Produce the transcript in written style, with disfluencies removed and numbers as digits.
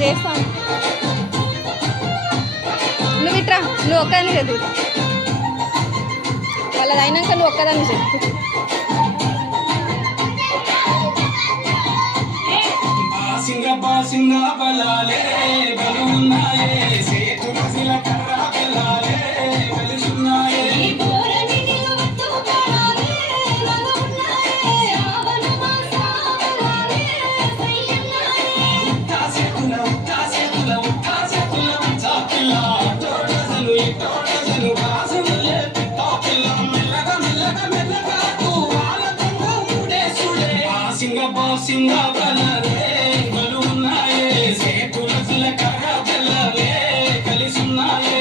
చేస్తాను నువ్వు ఇట్రా నువ్వు ఒక్కదాన్ని చదువు వాళ్ళది అయినాక నువ్వు ఒక్కదాన్ని చెప్పు సింగ బలాలే బలున్నాయే సేతుల సిల కర్ర బలాలే బలున్నాయే సింగ బలాలే బలున్నాయే సేతుల సిల కర్ర బలాలే కలిసున్నాయే